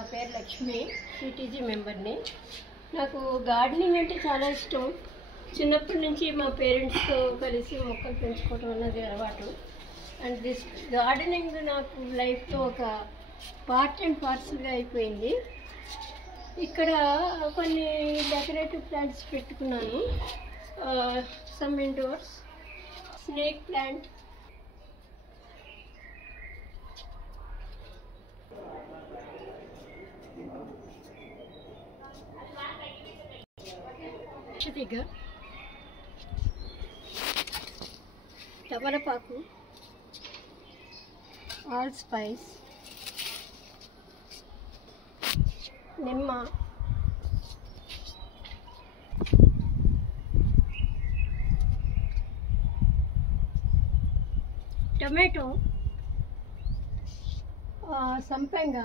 నా పేరు లక్ష్మి, సిటీజీ మెంబర్ని. నాకు గార్డెనింగ్ అంటే చాలా ఇష్టం. చిన్నప్పటి నుంచి మా పేరెంట్స్తో కలిసి మొక్కలు పెంచుకోవడం అన్నది అలవాటు. అండ్ దిస్ గార్డెనింగ్ నాకు లైఫ్లో ఒక పార్ట్ అండ్ పార్సల్గా అయిపోయింది. ఇక్కడ కొన్ని డెకరేటివ్ ప్లాంట్స్ పెట్టుకున్నాను. సమ్ ఇండోర్స్ స్నేక్ ప్లాంట్, తమలపాకు, ఆల్ స్పైస్, నిమ్మ, టొమాటో, సంపెంగ,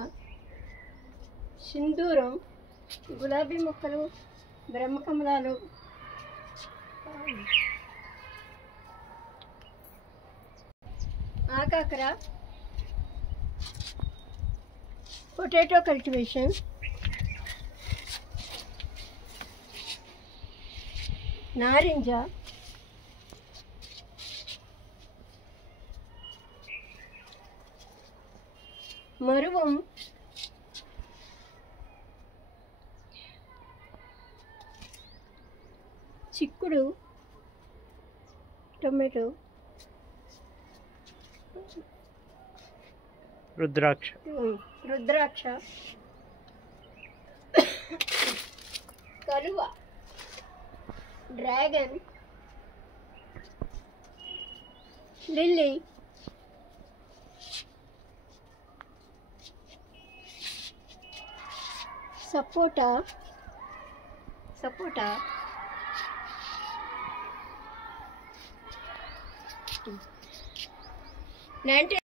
సింధూరం, గులాబీ మొక్కలు, బ్రహ్మకమలాలు, ఆకాకర, పొటాటో కల్టివేషన్, నారింజ, మరువం, చిక్కుడు, టొమాటో, రుద్రాక్ష, కలువ, డ్రాగన్, లిల్లీ, సపోటా, 90